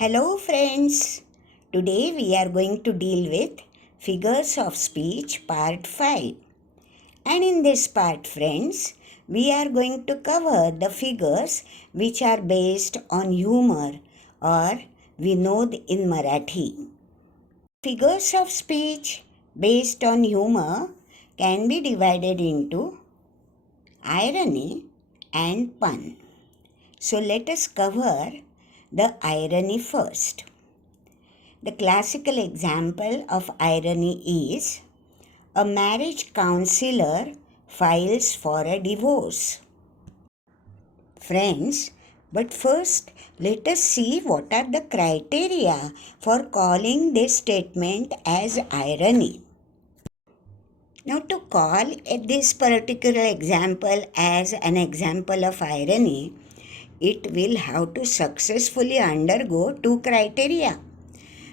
Hello friends, today we are going to deal with figures of speech part 5. And in this part friends, we are going to cover the figures which are based on humor or Vinod in Marathi. Figures of speech based on humor can be divided into irony and pun. So let us cover the irony first. The classical example of irony is a marriage counselor files for a divorce. Friends, but first let us see what are the criteria for calling this statement as irony. Now, to call this particular example as an example of irony, it will have to successfully undergo two criteria.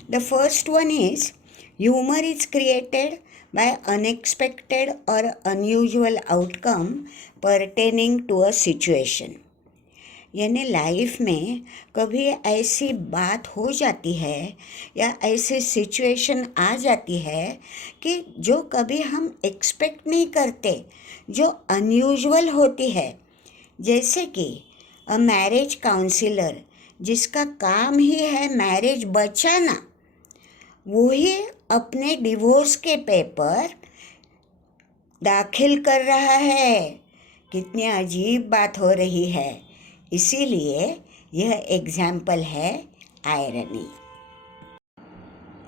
The first one is humor is created by unexpected or unusual outcome pertaining to a situation. यानी लाइफ में कभी ऐसी बात हो जाती है या ऐसी सिचुएशन आ जाती है कि जो कभी हम एक्सपेक्ट नहीं करते, जो अनयूजुअल होती है, जैसे कि अ मैरिज काउंसिलर जिसका काम ही है मैरिज बचाना, वो ही अपने डिवोर्स के पेपर दाखिल कर रहा है. कितनी अजीब बात हो रही है. इसीलिए यह एग्जाम्पल है irony.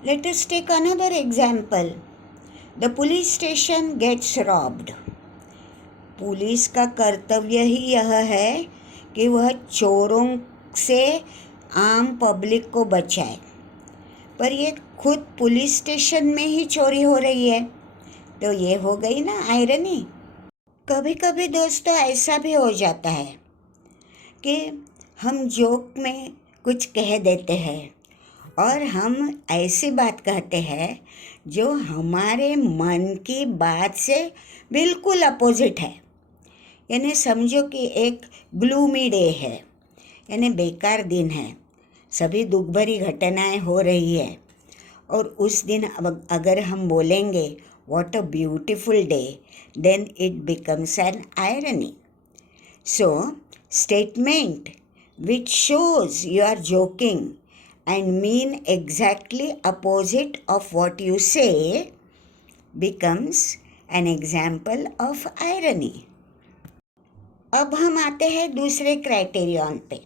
Let us take another example. The police station gets robbed. Police का कर्तव्य ही यह है कि वह चोरों से आम पब्लिक को बचाए, पर ये खुद पुलिस स्टेशन में ही चोरी हो रही है, तो ये हो गई ना आयरनी. कभी कभी दोस्तों ऐसा भी हो जाता है कि हम जोक में कुछ कह देते हैं और हम ऐसी बात कहते हैं जो हमारे मन की बात से बिल्कुल अपोजिट है. यानी समझो कि एक ग्लूमी डे है, यानी बेकार दिन है, सभी दुख भरी घटनाएं हो रही है, और उस दिन अगर हम बोलेंगे what a beautiful day, then it becomes an irony. So statement which shows you are joking and mean exactly opposite of what you say becomes an example of irony. अब हम आते हैं दूसरे क्राइटेरियन पे.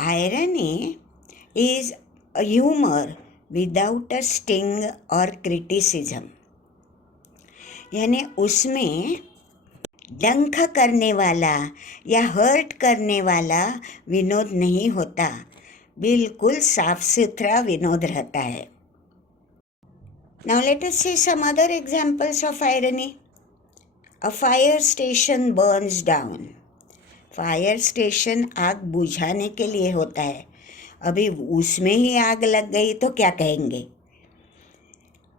Irony is a humour without a sting और क्रिटिसिज्म. यानी उसमें डंख करने वाला या हर्ट करने वाला विनोद नहीं होता, बिल्कुल साफ सुथरा विनोद रहता है. Now let us see some other examples of irony. A fire station burns down. Fire station आग बुझाने के लिए होता है, अभी उसमें ही आग लग गई तो क्या कहेंगे.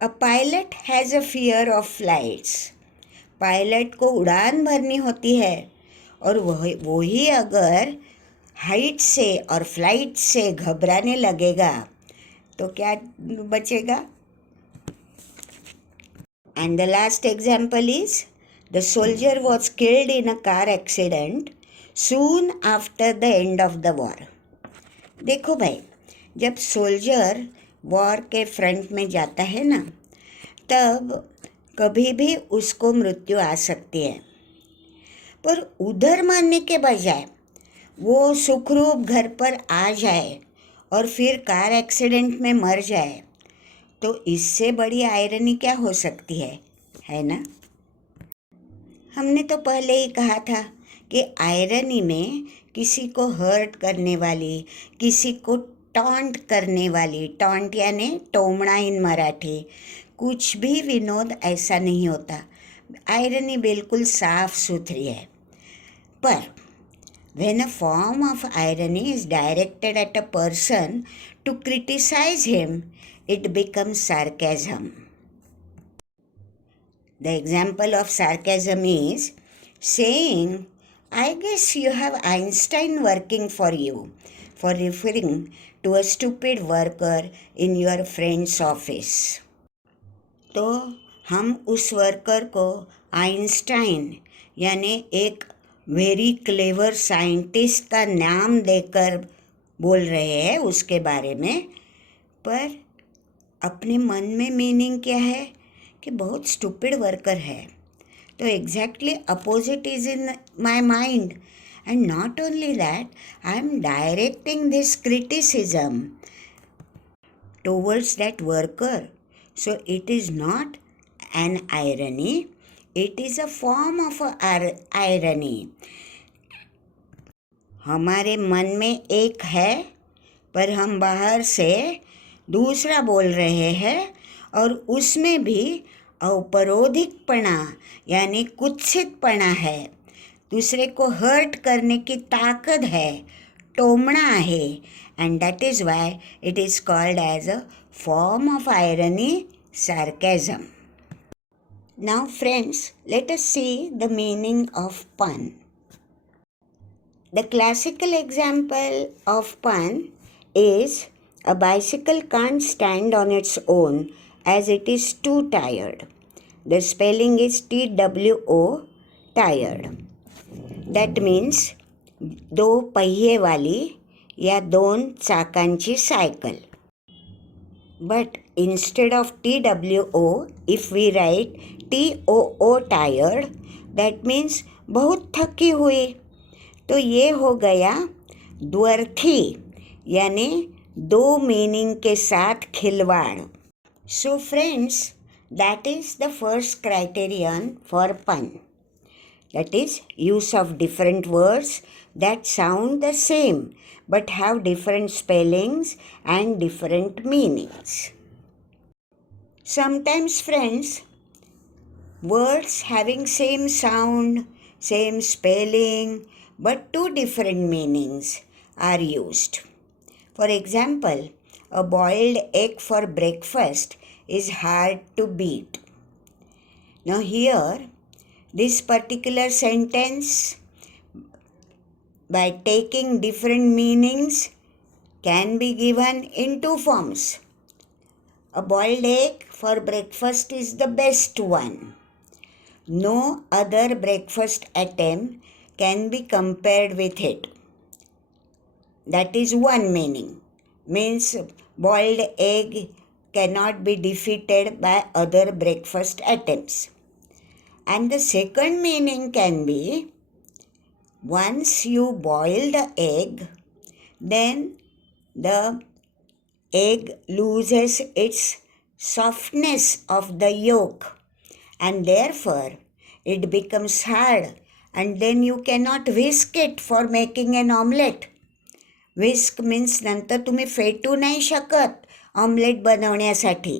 A pilot has a fear of flights. Pilot को उड़ान भरनी होती है, और वही अगर हाइट से और फ्लाइट से घबराने लगेगा तो क्या बचेगा. And the last example is the soldier was killed in a car accident soon after the end of the war. देखो भाई, जब सोल्जर वॉर के फ्रंट में जाता है ना, तब कभी भी उसको मृत्यु आ सकती है, पर उधर मारने के बजाय वो सुखरूप घर पर आ जाए और फिर कार एक्सीडेंट में मर जाए, तो इससे बड़ी आयरनी क्या हो सकती है ना. हमने तो पहले ही कहा था कि आयरनी में किसी को हर्ट करने वाली, किसी को टॉन्ट करने वाली, टॉन्ट यानी टोमना इन मराठी, कुछ भी विनोद ऐसा नहीं होता. आयरनी बिल्कुल साफ सुथरी है. पर when a form of irony is directed at a person to criticize him, it becomes sarcasm. The example of sarcasm is saying, I guess you have Einstein working for you. for referring to a stupid worker in your friend's office. तो हम उस वर्कर को आइंस्टाइन यानी एक very clever scientist का नाम देकर बोल रहे हैं उसके बारे में, पर अपने मन में मीनिंग क्या है कि बहुत स्टूपिड वर्कर है. तो exactly opposite is in my mind, and not only that, I am directing this criticism towards that worker. So it is not an irony, it is a form of irony. हमारे मन में एक है पर हम बाहर से दूसरा बोल रहे हैं, और उसमें भी औपरोधिकपना यानी कुत्सितपना है, दूसरे को हर्ट करने की ताकत है, टोमना है, and that is why it is called as a form of irony, sarcasm. Now friends, let us see the meaning of pun. The classical example of pun is a bicycle can't stand on its own as it is too tired. The spelling is TWO, tired. That means दो पहिये वाली या दोन चाकांची cycle. But instead of TWO, if we write TOO, tired, that means बहुत थकी हुई. तो ये हो गया द्व्यर्थी यानी दो मीनिंग के साथ खिलवाड़. So friends, that is the first criterion for pun. That is use of different words that sound the same but have different spellings and different meanings. Sometimes friends, words having same sound, same spelling but two different meanings are used. For example, a boiled egg for breakfast is hard to beat. Now here, this particular sentence, by taking different meanings, can be given in two forms. A boiled egg for breakfast is the best one. No other breakfast item can be compared with it. That is one meaning. Means boiled egg cannot be defeated by other breakfast items. And the second meaning can be, once you boil the egg, then the egg loses its softness of the yolk and therefore it becomes hard, and then you cannot whisk it for making an omelette. Whisk means नंतर तुम्ही फेटू नाही शकत ऑमलेट बनवण्यासाठी.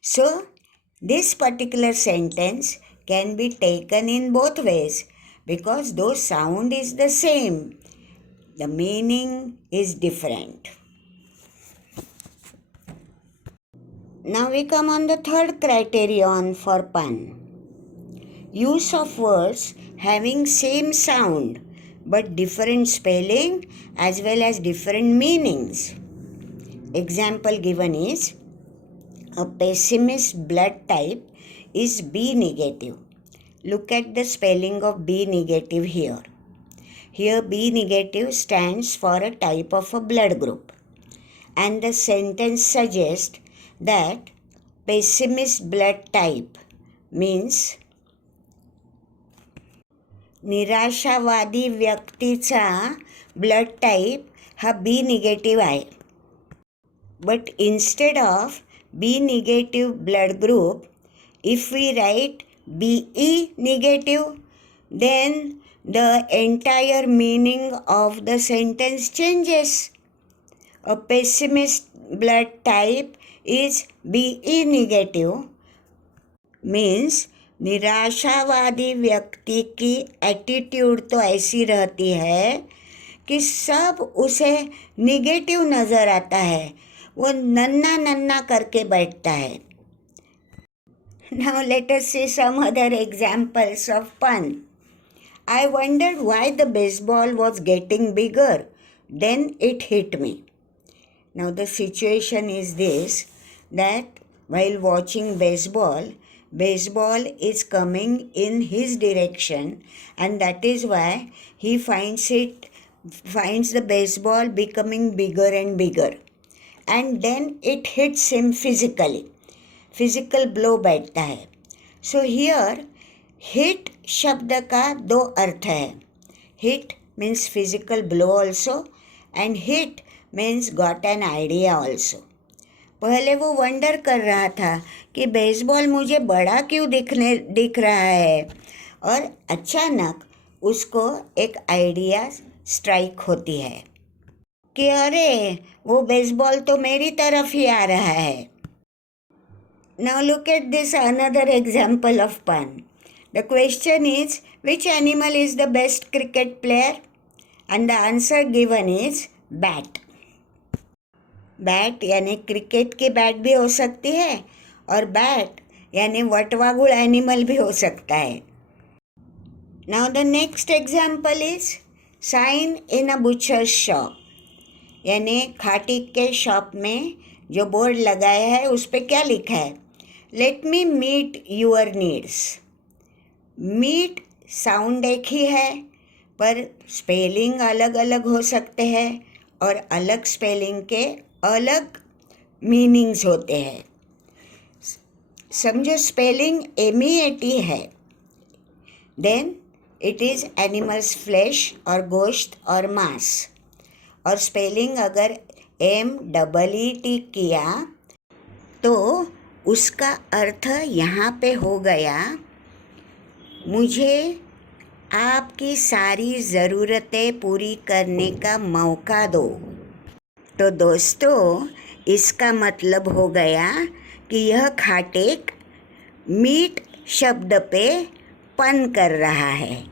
So this particular sentence can be taken in both ways because though sound is the same, the meaning is different. Now we come on the third criterion for pun. Use of words having same sound but different spelling as well as different meanings. Example given is, a pessimist blood type is B negative. Look at the spelling of B negative here. Here B negative stands for a type of a blood group. And the sentence suggests that pessimist blood type means निराशावादी व्यक्तीचा blood type हा B negative आहे. But instead of B negative blood group, if we write BE negative, then the entire meaning of the sentence changes. A pessimist blood type is BE negative means निराशावादी व्यक्ति की एटीट्यूड तो ऐसी रहती है कि सब उसे निगेटिव नज़र आता है, वो नन्ना नन्ना करके बैठता है. Now let us see some other examples of pun. I wondered why the baseball was getting bigger. then it hit me. Now the situation is this, that while watching baseball is coming in his direction, and that is why he finds the baseball becoming bigger and bigger, and then it hits him physically. Physical blow बैठता है. So here hit शब्द का दो अर्थ है. Hit means physical blow also, and hit means got an idea also. पहले वो वंडर कर रहा था कि बेसबॉल मुझे बड़ा क्यों दिख रहा है, और अचानक उसको एक आइडिया स्ट्राइक होती है कि अरे वो बेसबॉल तो मेरी तरफ ही आ रहा है. Now look at this another example of pun. The question is, which animal is the best cricket player? And the answer given is bat. Bat यानी क्रिकेट की बैट भी हो सकती है, और बैट यानी वटवागुड़ एनिमल भी हो सकता है. Now the next example is sign in a butcher's shop. यानी खाटी के शॉप में जो बोर्ड लगाया है उस पर क्या लिखा है, let me meet your needs. Meat sound एक ही है, पर स्पेलिंग अलग अलग हो सकते हैं, और अलग स्पेलिंग के अलग मीनिंग्स होते हैं. समझो स्पेलिंग MEAT है, then it is animals flesh और गोश्त और मांस. और स्पेलिंग अगर MEET किया तो उसका अर्थ यहाँ पे हो गया, मुझे आपकी सारी ज़रूरतें पूरी करने का मौका दो. तो दोस्तों, इसका मतलब हो गया कि यह खाटेक मीट शब्द पे पन कर रहा है.